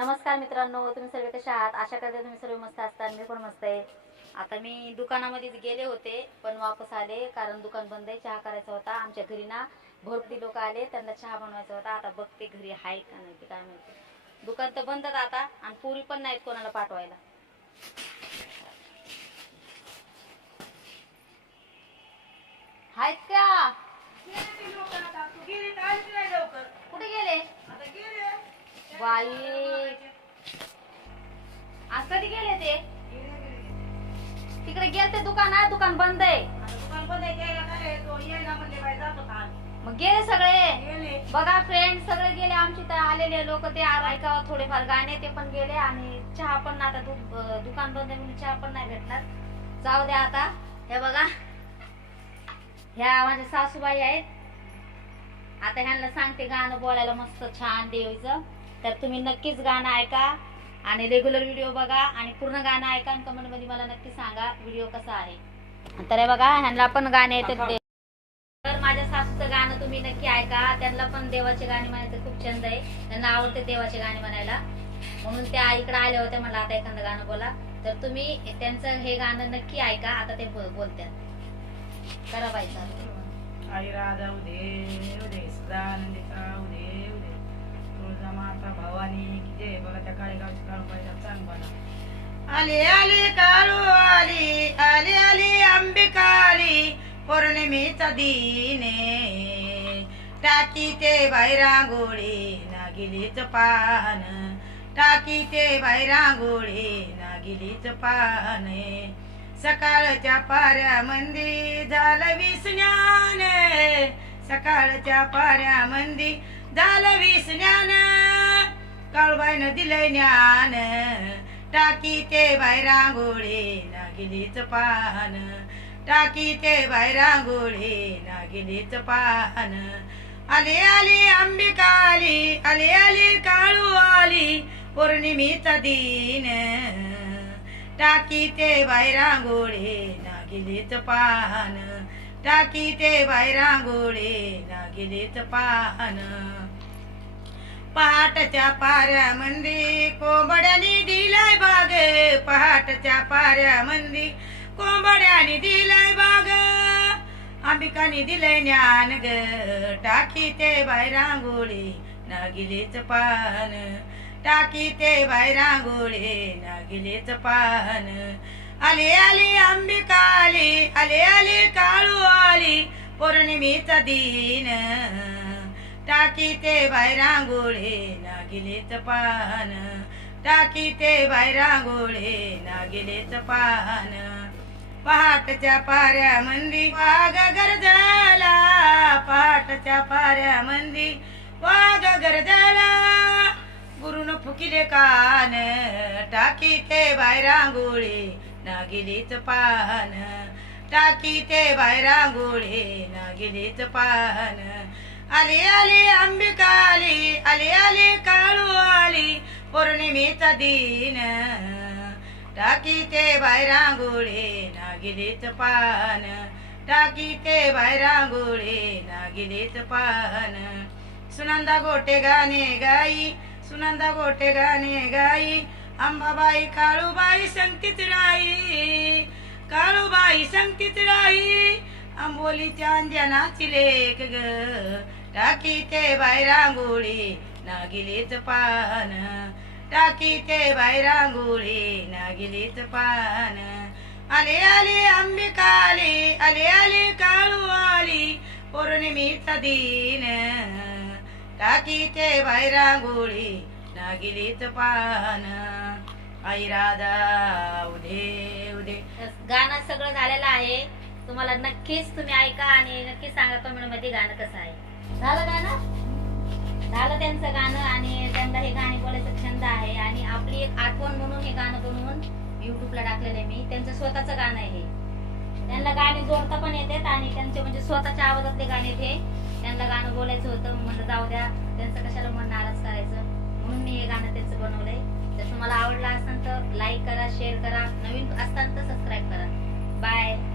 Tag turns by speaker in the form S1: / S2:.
S1: नमस्कार मित्रांनो तुम्ही सर्व कशा आहात? आशा करते तुम्ही सर्व मस्त असताल मी पण मस्त आहे. आता मी दुकानामध्येच गेले होते पण वापस आले कारण दुकान बंद आहे चहा करायचा होता. आमच्या घरी ना भरपूर लोक आले त्यांना चहा बनवायचा होता. आता बघते घरी आहे का नाही काय माहिती. दुकान तर बंदच आता आणि पुरी पण नाहीत कोणाला पाठवायला. आहेत का? कुठे गेले. बाई. आज कधी गेले ते. तिकडे गेलते दुकानात दुकान बंद आहे. मग गेले सगळे? बघा फ्रेंड सगळे गेले आमचे तर आलेले लोक ते आ- ऐकावं थोडेफार गाणे ते पण गेले आणि चहा पण आता अं, दुकान बंद आहे म्हणून चहा पण नाही भेटणार. जाऊ द्या आता. हे बघा. ह्या माझ्या सासूबाई आहेत. आता ह्यांना सांगते गाणं बोलायला मस्त छान देवीचं. तर तुम्ही नक्कीच गाणं ऐका. आणि रेग्युलर व्हिडिओ बघा आणि पूर्ण गाणं ऐका आणि कमेंटमध्ये मला नक्की सांगा व्हिडिओ कसा आहे. तर हे बघा ह्यांना पण गाणे येतात तर माझ्या सासूचं गाणं तुम्ही नक्की ऐका. त्यांना पण देवाचे गाणे म्हणायचं खूप छंद आहे. त्यांना आवडते देवाचे गाणे म्हणायला. म्हणून त्या इकडे आल्या होत्या मला आता एखादं गाणं बोला. तर तुम्ही त्यांचं हे गाणं नक्की ऐका. आता ते बोल- बोलतात. करा पाहिजे
S2: आई राधा उदे उदे सदानंदिता उदे उदे. तुळजा माता भवानी की जय बघा त्या काळेगावची काळू पाहिजे चांग बना आली आली काळू आली आली आली अंबिका आली पौर्णिमेचा दिने. टाकी ते बायरांगोळी नागिलीच पान. टाकी ते बायरांगोळी नागिलीच पान. सकाळच्या पाऱ्या मंदी झालं विसण्याने. सकाळच्या पाऱ्यामंदी झालं ज्ञान काळबाईनं दिलंय ज्ञान टाकी ते बायरांगोळे नागिलीच पान. टाकी ते बायरांगोळे नागिलीच पान. आले आली अंबिका आली आले आली काळू आली पौर्णिमेचा दिन. टाकी ते बायरांगोळे नागिलीच पान. टाकी ते बायरांगोळे नागिलीच पान पहाटच्या पाऱ्यामंदी कोंबड्यानी दिलाय बाग. पहाटच्या पाऱ्यामंदी कोंबड्यानी दिलाय बाग. अंबिकानी दिलंय ज्ञान ग टाकी ते बायरांगोळे नागिलीच पान टाकी ते बायरांगोळे नागिलीच पान आली आले अंबिका आली आले आले काळू आली. पौर्णिमेचा दिन टाकी ते बायरांगोळे नागिलेच पान. टाकी ते बायरांगोळे नागिलेच पान. पहाटच्या पाऱ्यामंदी वाघ गरजला पहाटच्या पाऱ्यामंदी वाघ गरजला गुरुन फुकिले कान टाकी ते बायरांगोळे नागिलीच पान टाकी ते बायरांगोळे नागिलीच पान आली आली अंबिका आली आली आली काळू आली पौर्णिमेचा दिन. टाकी ते बायरांगोळे नागिलीच पान टाकी ते बायरांगोळे नागिलीच पान सुनंदा गोटे गाणे गाई सुनंदा गोटे गाणे गाई अंबाबाई काळूबाई संगतीच राई काळूबाई संगतीच राई आंबोलीच्या अंजनाची लेख ग. टाकी ते बायरांगोळी नागिलीच पान. टाकी ते बायरांगोळी नागिलीच पान. आले आले अंबिका आली आले आले काळू आली पौर्णिमेचा दिन. टाकी ते बायरांगोळी नागिलीच पान. आई राधा
S1: गाणं सगळं झालेलं आहे. तुम्हाला नक्कीच तुम्ही ऐका आणि नक्कीच सांगा कमेंटमध्ये गाणं कसं आहे. झालं गाणं? झालं त्यांचं गाणं आणि त्यांना हे गाणे बोलायचं छंद आहे. आणि आपली एक आठवण म्हणून हे गाणं बनवून युट्यूबला टाकलेलं आहे मी. त्यांचं स्वतःचं गाणं आहे हे. त्यांना गाणे जोडता पण येतात आणि त्यांचे म्हणजे स्वतःच्या आवाजातले गाणे ते त्यांना गाणं बोलायचं होतं. म्हणलं जाऊ द्या त्यांचं कशाला मन नाराज करायचं? म्हणून मी हे गाणं त्यांचं बनवलंय. जर तुम्हाला आवडलं असेल तर लाईक करा शेअर करा. नवीन असताना तर सबस्क्राईब करा बाय